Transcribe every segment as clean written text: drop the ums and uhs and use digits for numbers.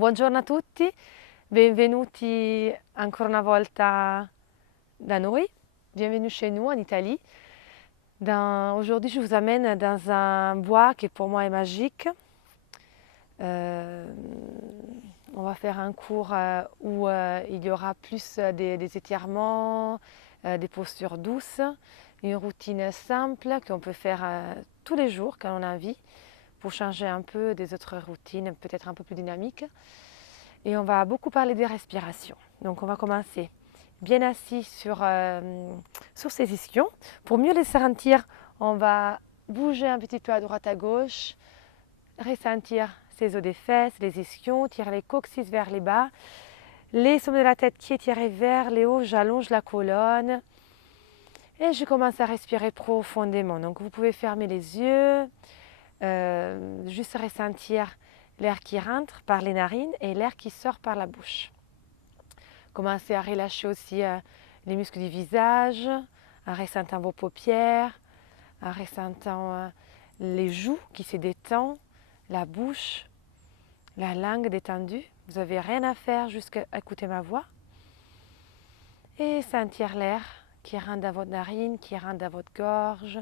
Buongiorno a tutti, benvenuti ancora una volta da noi, bienvenue chez nous en Italie. Aujourd'hui, je vous amène dans un bois qui pour moi est magique. Euh, on va faire un cours où il y aura plus des étirements, des postures douces, une routine simple qu'on peut faire tous les jours quand on a envie pour changer un peu des autres routines, peut-être un peu plus dynamiques. Et on va beaucoup parler des respirations. Donc on va commencer bien assis sur ces ischions. Pour mieux les sentir, on va bouger un petit peu à droite à gauche, ressentir ses os des fesses, les ischions, tirer les coccyx vers les bas, les sommets de la tête qui est tiré vers les hauts, j'allonge la colonne et je commence à respirer profondément. Donc vous pouvez fermer les yeux, juste ressentir l'air qui rentre par les narines et l'air qui sort par la bouche. Commencez à relâcher aussi les muscles du visage, en ressentant vos paupières, en ressentant les joues qui se détendent, la bouche, la langue détendue. Vous n'avez rien à faire, juste écouter ma voix. Et sentir l'air qui rentre dans votre narine, qui rentre dans votre gorge,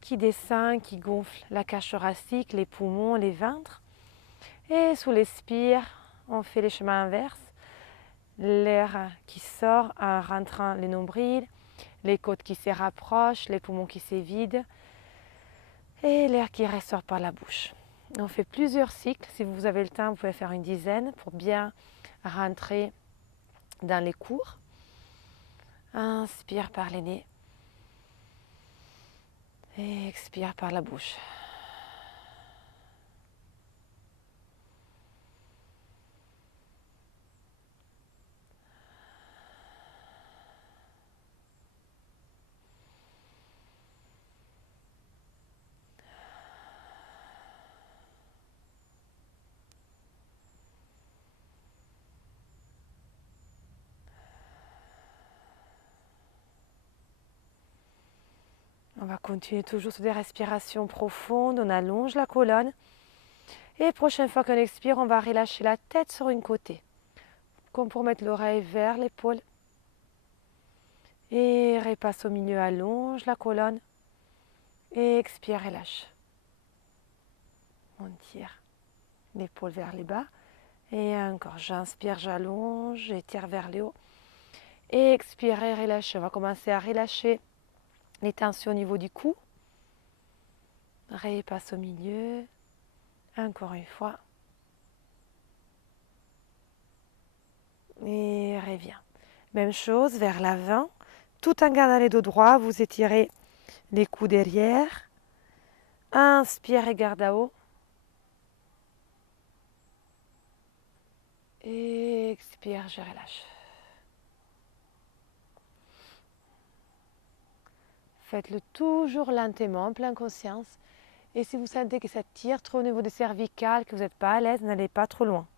qui descend, qui gonfle la cage thoracique, les poumons, les ventres. Et sous l'expire, on fait les chemins inverses. L'air qui sort en rentrant les nombrils, les côtes qui se rapprochent, les poumons qui se vident et l'air qui ressort par la bouche. On fait plusieurs cycles. Si vous avez le temps, vous pouvez faire une dizaine pour bien rentrer dans les cours. Inspire par les nez et expire par la bouche. On va continuer toujours sur des respirations profondes. On allonge la colonne. Et prochaine fois qu'on expire, on va relâcher la tête sur une côté. Comme pour mettre l'oreille vers l'épaule. Et repasse au milieu, allonge la colonne. Et expire, relâche. On tire l'épaule vers les bas. Et encore, j'inspire, j'allonge, j'étire vers le haut. Et expire et relâche. On va commencer à relâcher les tensions au niveau du cou. Repasse au milieu. Encore une fois. Et reviens. Même chose vers l'avant. Tout en gardant les dos droits, vous étirez les coudes derrière. Inspire et garde à haut. Et expire, je relâche. Faites-le toujours lentement, en pleine conscience. Et si vous sentez que ça tire trop au niveau des cervicales, que vous n'êtes pas à l'aise, n'allez pas trop loin.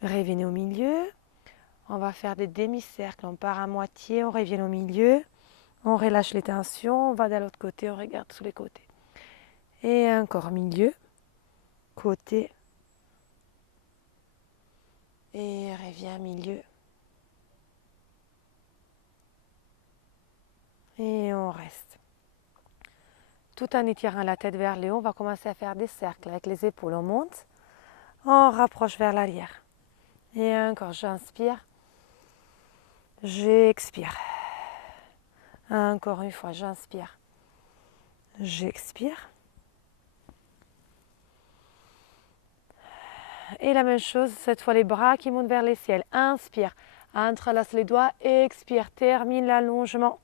Revenez au milieu. On va faire des demi-cercles. On part à moitié, on revient au milieu. On relâche les tensions, on va de l'autre côté, on regarde sous les côtés. Et encore milieu, côté. Et revient milieu. Et on reste. Tout en étirant la tête vers le haut, on va commencer à faire des cercles avec les épaules. On monte, on rapproche vers l'arrière. Et encore, j'inspire, j'expire. Encore une fois, j'inspire, j'expire. Et la même chose, cette fois les bras qui montent vers les ciels. Inspire, entrelace les doigts, expire, termine l'allongement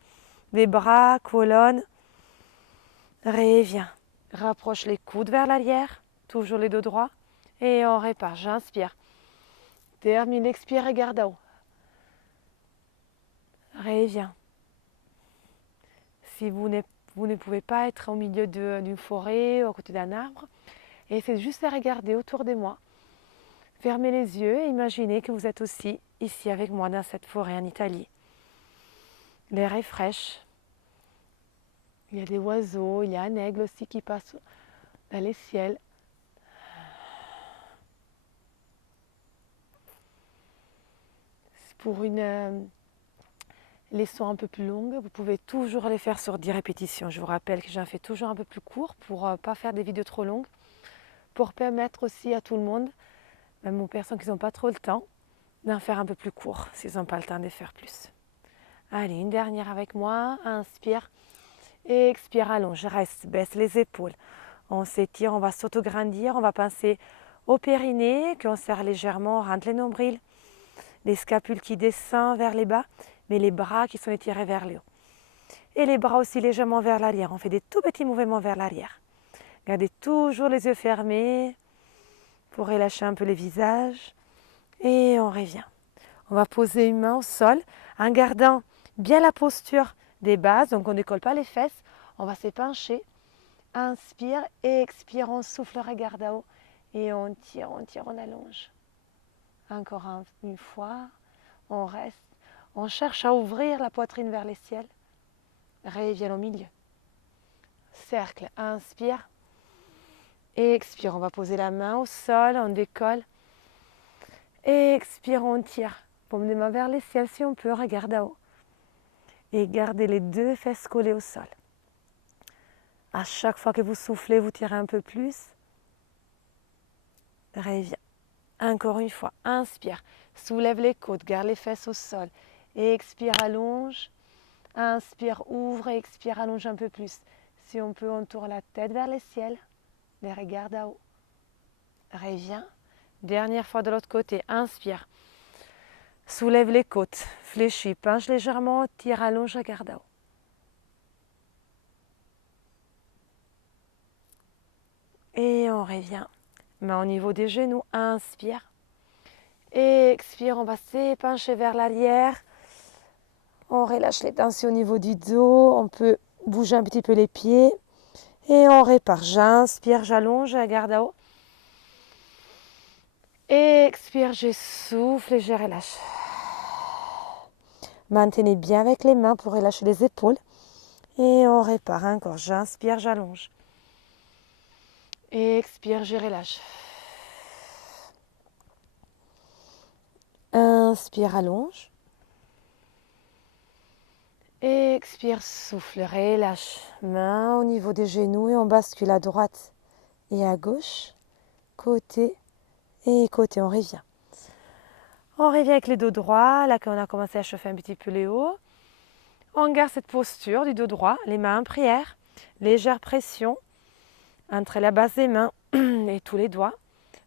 des bras, colonne. Reviens, rapproche les coudes vers l'arrière, toujours les dos droits. Et on répare, j'inspire. Termine, expire et garde à haut. Reviens. Si vous ne pouvez pas être au milieu d'une forêt ou à côté d'un arbre, essayez juste de regarder autour de moi. Fermez les yeux et imaginez que vous êtes aussi ici avec moi dans cette forêt en Italie. L'air est fraîche. Il y a des oiseaux, il y a un aigle aussi qui passe dans les ciels. pour les sons un peu plus longues, vous pouvez toujours les faire sur 10 répétitions. Je vous rappelle que j'en fais toujours un peu plus court pour ne pas faire des vidéos trop longues, pour permettre aussi à tout le monde, même aux personnes qui n'ont pas trop le temps, d'en faire un peu plus court, s'ils n'ont pas le temps de faire plus. Allez, une dernière avec moi. Inspire, expire, allonge, reste, baisse les épaules. On s'étire, on va s'autograndir, on va penser au périnée, qu'on serre légèrement, on rentre les nombrils, les scapules qui descendent vers les bas, mais les bras qui sont étirés vers le haut. Et les bras aussi légèrement vers l'arrière. On fait des tout petits mouvements vers l'arrière. Gardez toujours les yeux fermés pour relâcher un peu les visages. Et on revient. On va poser une main au sol en gardant bien la posture des bases. Donc on ne décolle pas les fesses. On va s'épancher. Inspire et expire. On souffle, regarde à haut. Et on tire, on allonge. Encore une fois. On reste. On cherche à ouvrir la poitrine vers les ciels. Reviens au milieu. Cercle. Inspire. Et expire. On va poser la main au sol. On décolle. Et expire. On tire. Paume des mains vers les ciels si on peut. Regarde à haut. Et gardez les deux fesses collées au sol. À chaque fois que vous soufflez, vous tirez un peu plus. Reviens. Encore une fois. Inspire. Soulève les côtes. Garde les fesses au sol. Et expire. Allonge. Inspire. Ouvre. Et expire. Allonge un peu plus. Si on peut, on tourne la tête vers les ciels. Les regarde à haut. Reviens. Dernière fois de l'autre côté. Inspire. Soulève les côtes. Fléchis. Penche légèrement. Tire. Allonge. Regarde à haut. Et on revient. Main au niveau des genoux. Inspire. Et expire. On va s'épancher vers l'arrière. On relâche les tensions au niveau du dos. On peut bouger un petit peu les pieds. Et on répare. J'inspire, j'allonge, je garde à haut. Et expire, je souffle et je relâche. Maintenez bien avec les mains pour relâcher les épaules. Et on répare encore. J'inspire, j'allonge. Et expire, je relâche. Inspire, allonge. Et expire, souffle, relâche. Main au niveau des genoux et on bascule à droite et à gauche. Côté et côté, on revient. On revient avec les dos droits. Là, quand on a commencé à chauffer un petit peu les hauts. On garde cette posture du dos droit, les mains en prière. Légère pression entre la base des mains et tous les doigts.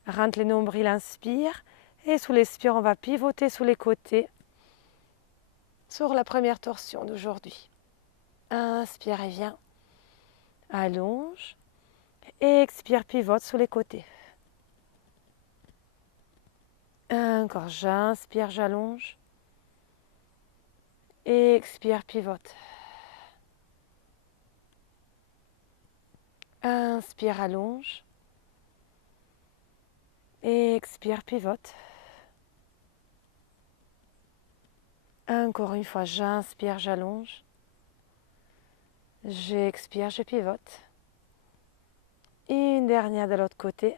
Rentre les nombrils, inspire. Et sous l'expire, on va pivoter sous les côtés sur la première torsion d'aujourd'hui. Inspire et viens. Allonge. Expire, pivote sous les côtés. Encore, j'inspire, j'allonge. Expire, pivote. Inspire, allonge. Expire, pivote. Encore une fois, j'inspire, j'allonge. J'expire, je pivote. Une dernière de l'autre côté.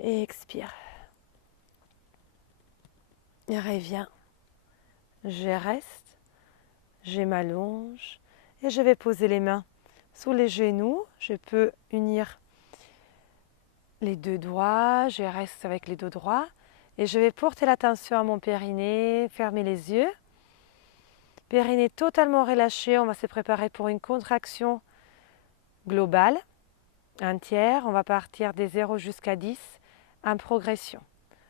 Expire. Et reviens. Je reste. Je m'allonge. Et je vais poser les mains sous les genoux. Je peux unir les deux doigts. Je reste avec les deux doigts. Et je vais porter l'attention à mon périnée. Fermer les yeux. Périnée totalement relâché. On va se préparer pour une contraction globale. Un tiers. On va partir des 0 jusqu'à 10 en progression.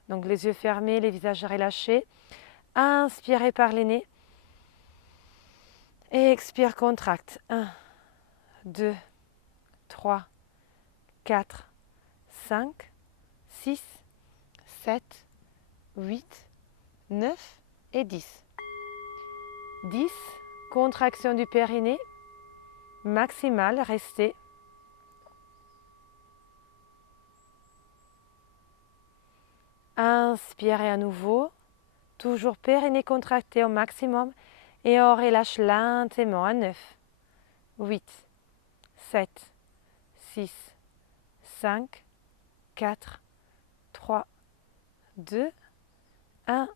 Donc les yeux fermés, les visages relâchés. Inspirez par les nez. Et expire, contracte. 1, 2, 3, 4, 5, 6, 7, 8, 9 et 10. 10, contraction du périnée. Maximale, restez. Inspirez à nouveau. Toujours périnée contracté au maximum. Et on relâche lentement à 9, 8, 7, 6, 5, 4, 3, 2, 1.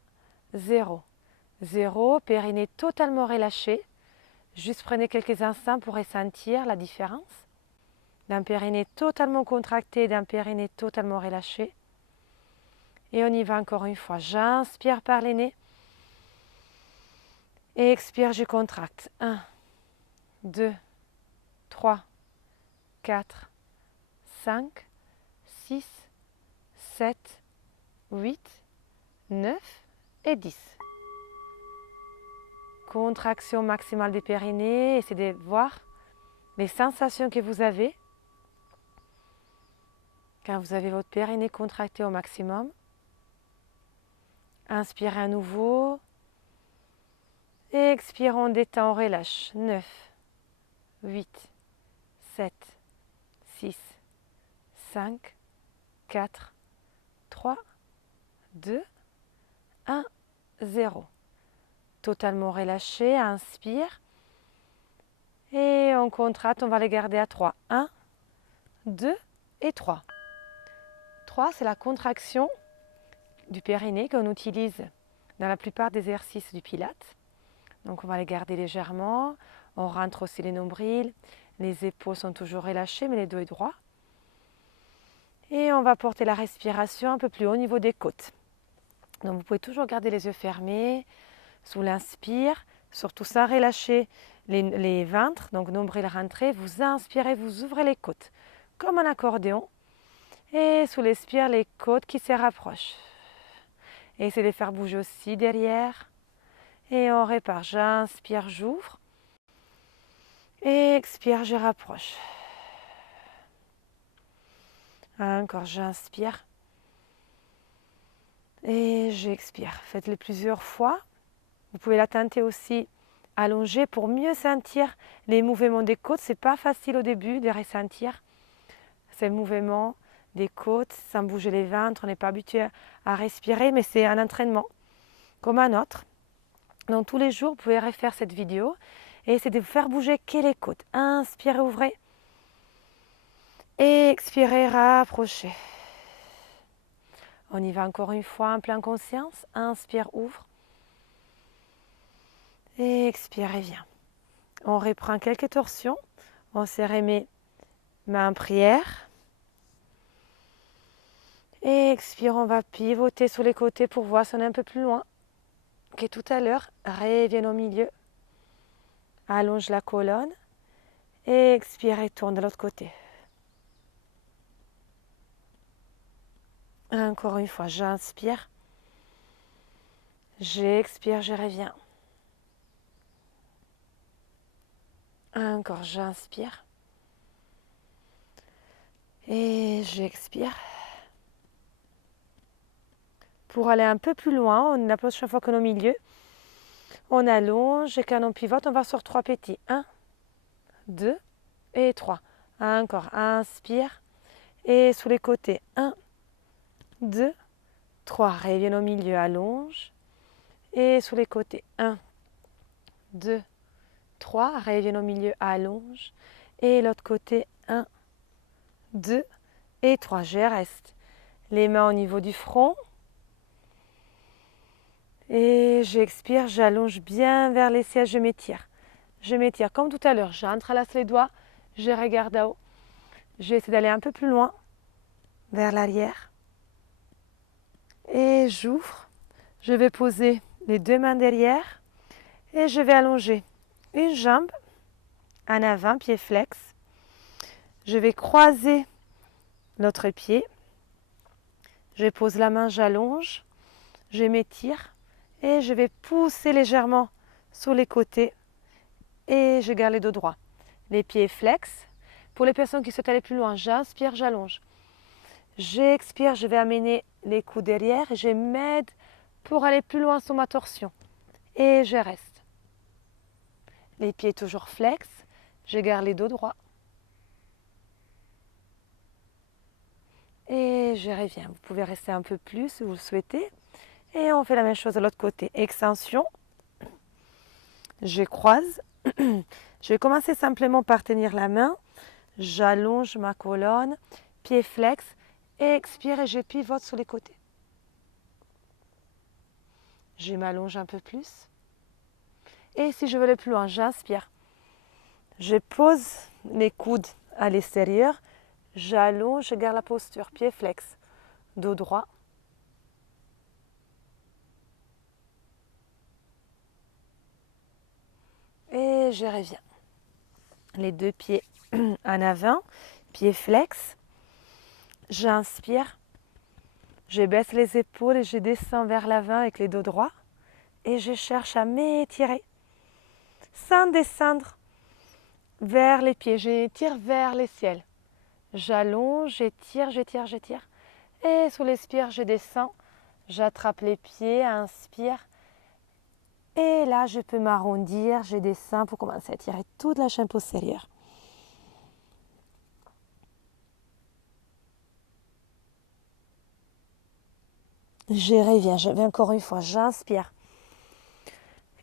0. 0, périnée totalement relâché. Juste prenez quelques instants pour ressentir la différence d'un périnée totalement contracté et d'un périnée totalement relâché. Et on y va encore une fois. J'inspire par les nez. Et expire, je contracte. 1, 2, 3, 4, 5, 6, 7, 8, 9 et 10. Contraction maximale des périnées. Essayez de voir les sensations que vous avez quand vous avez votre périnée contracté au maximum. Inspirez à nouveau. Et expire, on détend, on relâche. 9, 8, 7, 6, 5, 4, 3, 2, 1, 0. Totalement relâché, inspire. Et on contracte, on va les garder à 3. 1, 2 et 3. 3, c'est la contraction du périnée qu'on utilise dans la plupart des exercices du Pilates. Donc on va les garder légèrement. On rentre aussi les nombrils. Les épaules sont toujours relâchées, mais les dos est droit. Et on va porter la respiration un peu plus haut au niveau des côtes. Donc vous pouvez toujours garder les yeux fermés sous l'inspire, surtout sans relâcher les ventres, donc nombril rentré. Vous inspirez, vous ouvrez les côtes comme un accordéon. Et sous l'expire, les côtes qui se rapprochent. Et essayez de faire bouger aussi derrière. Et on répare. J'inspire, j'ouvre. Et expire, je rapproche. Encore, j'inspire. Et j'expire. Faites-le plusieurs fois. Vous pouvez la tenter aussi allongée pour mieux sentir les mouvements des côtes. Ce n'est pas facile au début de ressentir ces mouvements des côtes sans bouger les ventres. On n'est pas habitué à respirer, mais c'est un entraînement comme un autre. Donc tous les jours, vous pouvez refaire cette vidéo et essayer de vous faire bouger que les côtes. Inspirez, ouvrez. Et expirez, rapprochez. On y va encore une fois en pleine conscience. Inspire, ouvre. Et expire, reviens. On reprend quelques torsions. On se remet main en prière. Et expire, on va pivoter sur les côtés pour voir si on est un peu plus loin que tout à l'heure. Reviens au milieu. Allonge la colonne. Et expire et tourne de l'autre côté. Encore une fois, j'inspire. J'expire, je reviens. Encore, j'inspire. Et j'expire. Pour aller un peu plus loin, on la prochaine fois qu'on est au milieu, on allonge et quand on pivote, on va sur 3 petits. 1, 2 et 3. Encore, inspire. Et sous les côtés, 1, 2, 3. Reviens au milieu, allonge. Et sous les côtés, 1, 2, 3. Reviens au milieu, allonge. Et l'autre côté, 1, 2 et 3. Je reste. Les mains au niveau du front. Et j'expire, j'allonge bien vers les sièges, je m'étire. Je m'étire comme tout à l'heure, j'entrelace les doigts, je regarde à haut. J'essaie d'aller un peu plus loin, vers l'arrière. Et j'ouvre. Je vais poser les deux mains derrière et je vais allonger une jambe en avant, pied flex. Je vais croiser l'autre pied. Je pose la main, j'allonge, je m'étire. Et je vais pousser légèrement sur les côtés et je garde les dos droits. Les pieds flex. Pour les personnes qui souhaitent aller plus loin, j'inspire, j'allonge. J'expire, je vais amener les coudes derrière et je m'aide pour aller plus loin sur ma torsion. Et je reste. Les pieds toujours flex. Je garde les dos droits. Et je reviens. Vous pouvez rester un peu plus si vous le souhaitez. Et on fait la même chose de l'autre côté. Extension. Je croise. Je vais commencer simplement par tenir la main. J'allonge ma colonne. Pied flex. Expire et je pivote sur les côtés. je m'allonge un peu plus. Et si je veux aller plus loin, j'inspire. Je pose les coudes à l'extérieur, j'allonge, je garde la posture, pied flex, dos droit. Et je reviens. Les deux pieds en avant, pied flex. J'inspire, je baisse les épaules et je descends vers l'avant avec les dos droits. Et je cherche à m'étirer sans descendre vers les pieds. J'étire vers le ciel. J'allonge, j'étire, j'étire, j'étire. Et sous l'expire, je descends. J'attrape les pieds, inspire. Et là, je peux m'arrondir, je descends pour commencer à tirer toute la chaîne postérieure. Je reviens, je vais encore une fois, j'inspire.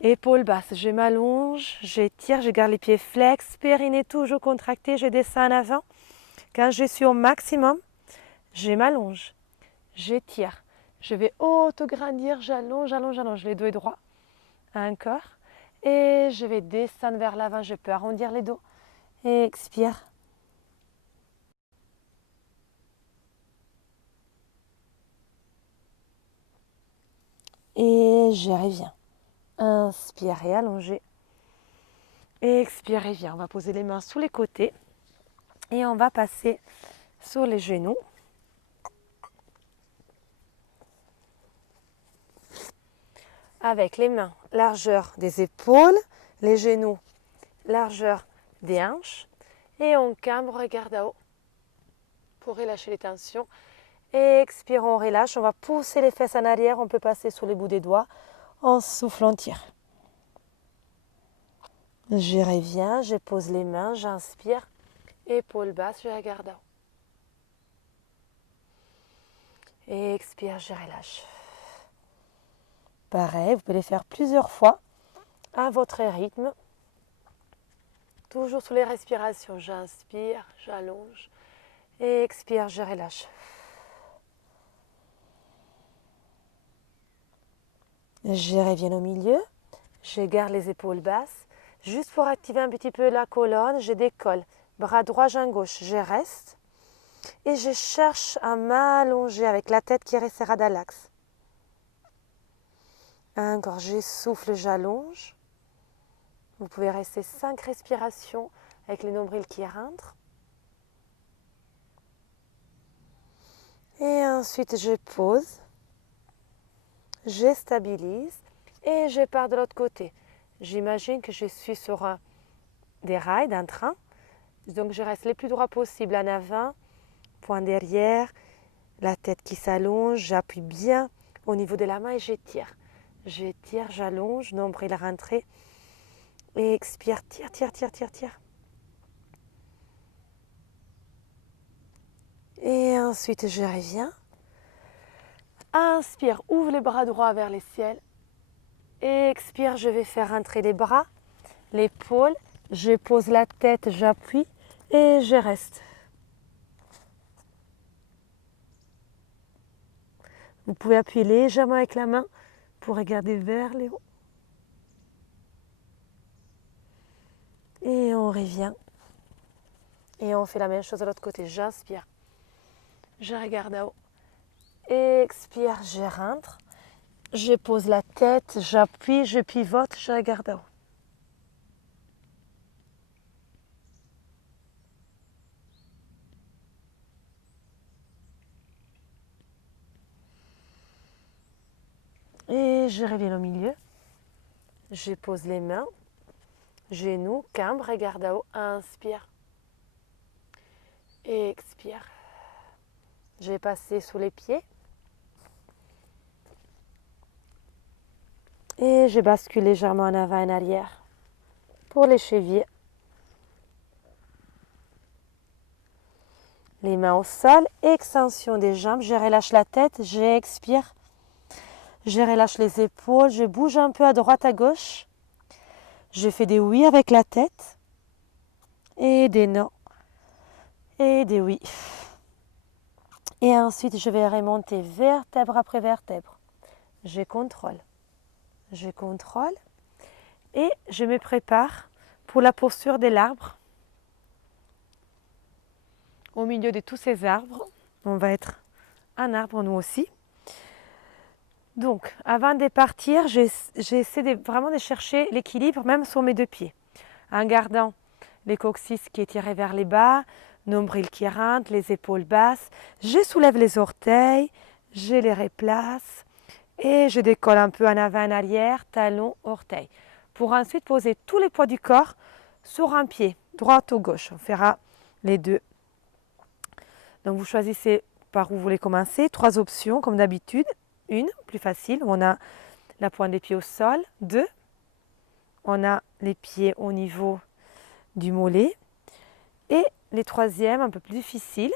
Épaules basses, je m'allonge, j'étire, je garde les pieds flex, périnée toujours contracté, je descends en avant. Quand je suis au maximum, je m'allonge, j'étire. Je vais auto-grandir, j'allonge, j'allonge, j'allonge les dos droits. Encore. Et je vais descendre vers l'avant, je peux arrondir les dos. Et expire. Et je reviens. Inspire et allongez. Expire et viens. On va poser les mains sous les côtés. Et on va passer sur les genoux. Avec les mains, largeur des épaules, les genoux, largeur des hanches. Et on cambre, regarde à haut pour relâcher les tensions. Expire, on relâche. On va pousser les fesses en arrière. On peut passer sur les bouts des doigts. On souffle, on tire. Je reviens, je pose les mains, j'inspire. Épaules basses, je regarde à haut. Expire, je relâche. Pareil, vous pouvez les faire plusieurs fois à votre rythme. Toujours sous les respirations. J'inspire, j'allonge. Expire, je relâche. Je reviens au milieu. Je garde les épaules basses. Juste pour activer un petit peu la colonne, je décolle. Bras droit, jambe gauche. Je reste. Et je cherche à m'allonger avec la tête qui restera dans l'axe. Encore, je souffle, j'allonge. Vous pouvez rester 5 respirations avec les nombrils qui rentrent. Et ensuite, je pose. Je stabilise. Et je pars de l'autre côté. J'imagine que je suis sur des rails d'un train. Donc, je reste le plus droit possible en avant, point derrière, la tête qui s'allonge. J'appuie bien au niveau de la main et j'étire. J'étire, j'allonge, nombril rentré. Et expire, tire, tire, tire, tire, tire. Et ensuite, je reviens. Inspire, ouvre les bras droits vers le ciel. Expire, je vais faire rentrer les bras, l'épaule. Je pose la tête, j'appuie et je reste. Vous pouvez appuyer légèrement avec la main pour regarder vers le haut. Et on revient. Et on fait la même chose de l'autre côté. J'inspire. Je regarde à haut. Expire, je rentre. Je pose la tête, j'appuie, je pivote, je regarde à haut. Et je reviens au milieu. Je pose les mains. Genoux, cambre, regarde à haut. Inspire. Expire. Je vais passer sous les pieds. Et je bascule légèrement en avant et en arrière pour les chevilles. Les mains au sol, extension des jambes. Je relâche la tête, j'expire. Je relâche les épaules, je bouge un peu à droite, à gauche. Je fais des oui avec la tête et des non et des oui. Et ensuite, je vais remonter vertèbre après vertèbre. Je contrôle. je contrôle et je me prépare pour la posture de l'arbre. Au milieu de tous ces arbres, on va être un arbre nous aussi. Donc, avant de partir, j'essaie vraiment de chercher l'équilibre, même sur mes deux pieds, en gardant les coccyx qui est tiré vers les bas, nombril qui rentre, les épaules basses. Je soulève les orteils, je les replace et je décolle un peu en avant, en arrière, talon, orteil, pour ensuite poser tous les poids du corps sur un pied, droite ou gauche. On fera les deux. Donc, vous choisissez par où vous voulez commencer. 3 options, comme d'habitude. 1, plus facile, où on a la pointe des pieds au sol. 2, on a les pieds au niveau du mollet. Et les troisièmes, un peu plus difficile,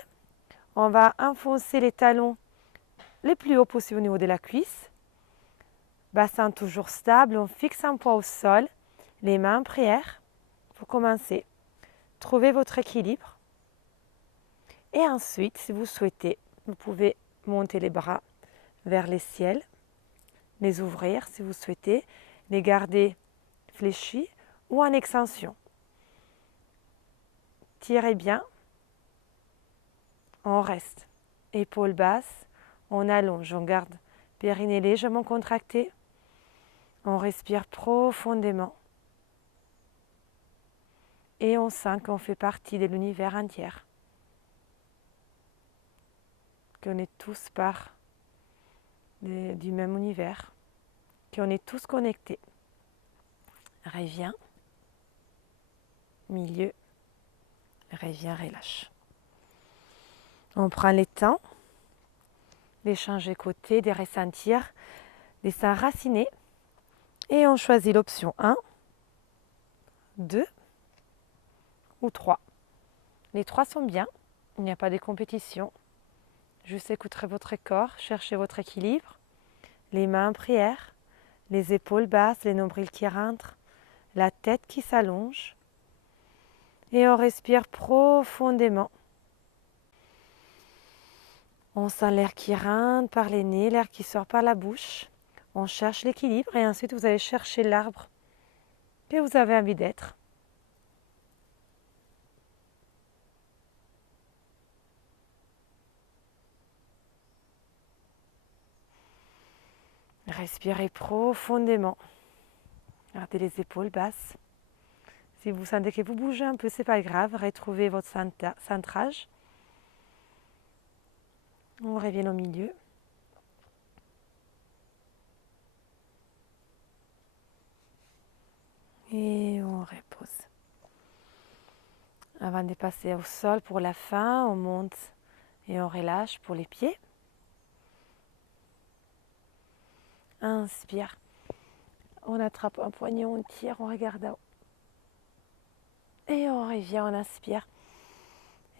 on va enfoncer les talons les plus haut possible au niveau de la cuisse. Bassin toujours stable, on fixe un poids au sol, les mains en prière. Pour commencer, trouvez votre équilibre. Et ensuite, si vous souhaitez, vous pouvez monter les bras vers les ciels, les ouvrir si vous souhaitez, les garder fléchis ou en extension. Tirez bien, on reste. Épaules basses, on allonge, on garde périnée légèrement contracté. On respire profondément. Et on sent qu'on fait partie de l'univers entier. Qu'on est tous part du même univers. Qu'on est tous connectés. Reviens. Milieu. Reviens, relâche. On prend le temps d'échanger côté, de ressentir, de s'enraciner. Et on choisit l'option 1, 2 ou 3. Les 3 sont bien, il n'y a pas de compétition. Juste écouterez votre corps, cherchez votre équilibre. Les mains en prière, les épaules basses, les nombrils qui rentrent, la tête qui s'allonge. Et on respire profondément. On sent l'air qui rentre par les nez, l'air qui sort par la bouche. On cherche l'équilibre et ensuite vous allez chercher l'arbre que vous avez envie d'être. Respirez profondément. Gardez les épaules basses. Si vous sentez que vous bougez un peu, ce n'est pas grave. Retrouvez votre centrage. On revient au milieu. Et on repose. Avant de passer au sol pour la fin, on monte et on relâche pour les pieds. Inspire. On attrape un poignet, on tire, on regarde en haut. Et on revient, on inspire.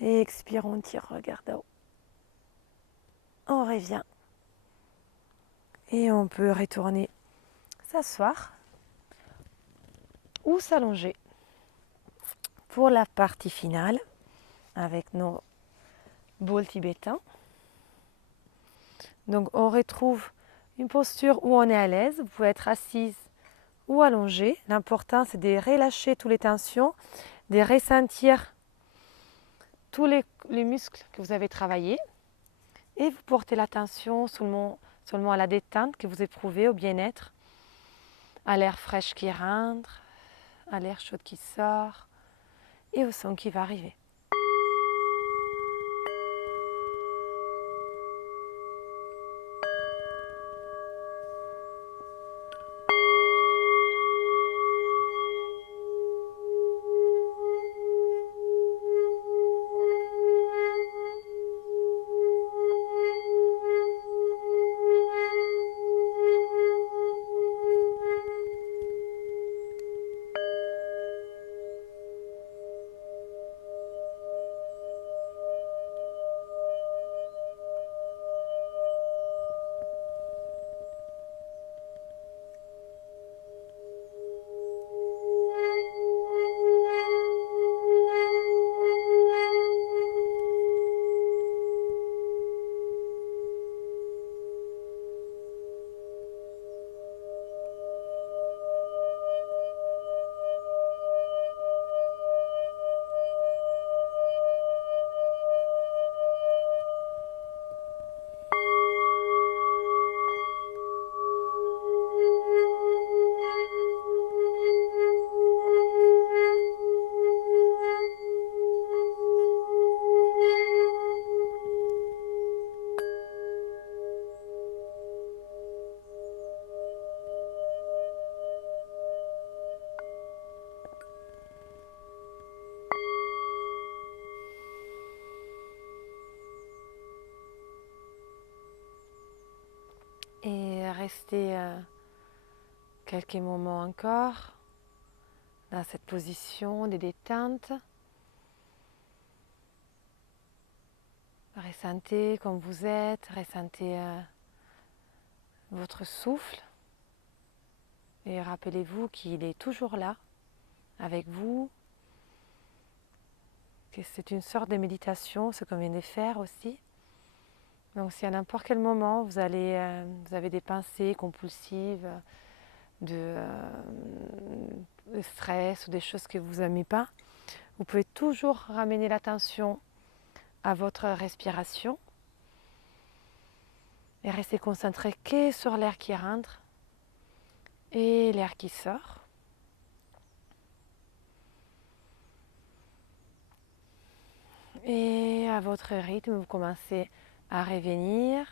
Et expire, on tire, on regarde en haut. On revient. Et on peut retourner s'asseoir ou s'allonger pour la partie finale avec nos boules tibétains. Donc on retrouve une posture où on est à l'aise. Vous pouvez être assise ou allongée. L'important c'est de relâcher toutes les tensions, de ressentir tous les muscles que vous avez travaillés et vous portez l'attention seulement à la détente que vous éprouvez, au bien-être, à l'air fraîche qui rentre, à l'air chaud qui sort et au son qui va arriver. rester quelques moments encore dans cette position de détente. Ressentez comme vous êtes, ressentez votre souffle et rappelez-vous qu'il est toujours là, avec vous, que c'est une sorte de méditation, ce qu'on vient de faire aussi. Donc si à n'importe quel moment vous avez des pensées compulsives, de stress ou des choses que vous n'aimez pas, vous pouvez toujours ramener l'attention à votre respiration et rester concentré que sur l'air qui rentre et l'air qui sort. Et à votre rythme, vous commencez à revenir.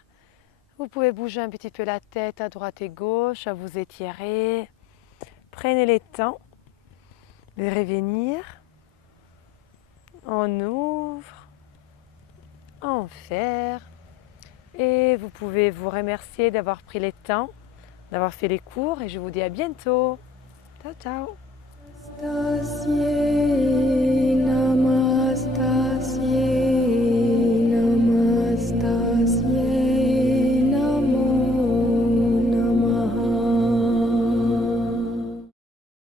Vous pouvez bouger un petit peu la tête à droite et gauche, à vous étirer. Prenez le temps de revenir. On ouvre, on ferme. Et vous pouvez vous remercier d'avoir pris le temps, d'avoir fait les cours. Et je vous dis à bientôt. Ciao, ciao.